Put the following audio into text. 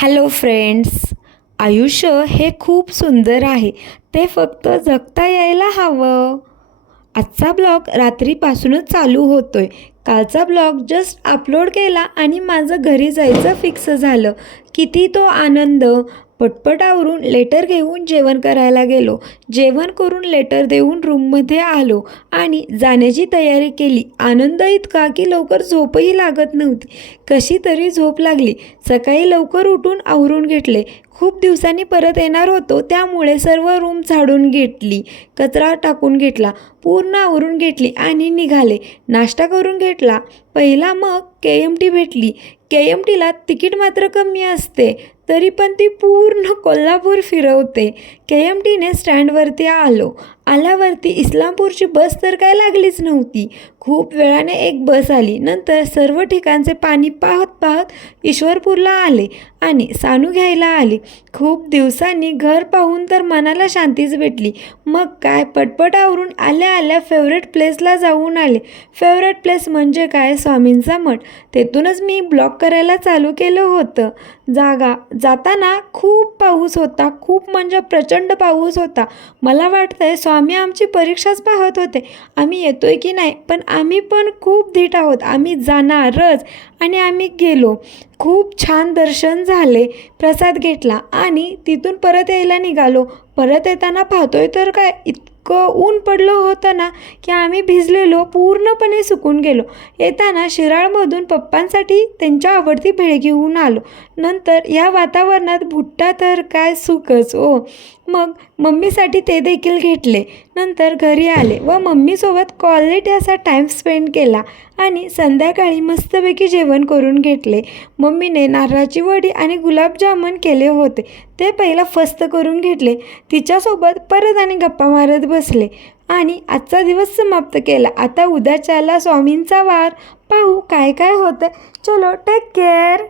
Hello friends. आयुष्य हे खूप सुंदर आहे, ते फक्त जगता यायला हवं. आजचा ब्लॉग रात्रीपासूनच चालू होतोय. कालचा ब्लॉग जस्ट अपलोड केला आणि माझं घरी जायचं फिक्स झालं. किती तो आनंद. पटपट आवरून लेटर घेऊन जेवण करायला गेलो. जेवण करून लेटर देऊन रूममध्ये आलो आणि जाण्याची तयारी केली. आनंद इतका की लवकर झोपही लागत नव्हती. कशी तरी झोप लागली. सकाळी लवकर उठून आवरून घेतले. खूप दिवसांनी परत येणार होतो, त्यामुळे सर्व रूम झाडून घेतली, कचरा टाकून घेतला, पूर्ण आवरून घेतली आणि निघाले. नाश्ता करून घेतला पहिला, मग KMT भेटली. KMTला तिकीट मात्र कमी असते, तरी पण ती पूर्ण कोल्हापूर फिरवते. KMTने स्टँडवरती आलो. आल्यावरती इस्लामपूरची बस तर काय लागलीच नव्हती. खूप वेळाने एक बस आली. नंतर सर्व ठिकाणचे पाणी पाहत पाहत ईश्वरपूरला आले आणि सानू घ्यायला आली. खूप दिवसांनी घर पाहून तर मनाला शांतीच भेटली. मग काय, पटपट आवरून आल्या आल्या फेवरेट प्लेसला जाऊन आले. फेवरेट प्लेस म्हणजे काय, स्वामींचा मठ. तेथूनच मी ब्लॉग करायला चालू केलं होतं. जाताना खूप पाऊस होता, खूप म्हणजे प्रचंड पाऊस होता. मला वाटतंय स्वामी आमची परीक्षाच पाहत होते, आम्ही येतोय की नाही. पण आम्ही पण खूप धीट आहोत, आम्ही जाणारच. आणि आम्ही गेलो. खूप छान दर्शन झाले, प्रसाद घेतला आणि तिथून परत यायला निघालो. परत येताना पाहतोय तर काय, इतकं ऊन पडलं होतं ना की आम्ही भिजलेलो, पूर्णपणे सुकून गेलो. येताना शिराळमधून पप्पांसाठी त्यांच्या आवडती भेळ घेऊन आलो. नंतर या वातावरणात भुट्टा तर काय सुखच ओ. मग मम्मीसाठी ते देखील घेतले. नंतर घरी आले व मम्मीसोबत क्वालिटी असा टाईम स्पेंड केला आणि संध्याकाळी मस्तपैकी जेवण करून घेतले. मम्मीने नारळाची वडी आणि गुलाबजामुन केले होते, ते पहिला फस्त करून घेतले. तिच्यासोबत परत आणि गप्पा मारत बसले आणि आजचा दिवस समाप्त केला. आता उद्याच्याला स्वामींचा वार, पाहू काय काय होतं. चलो, टेक केअर.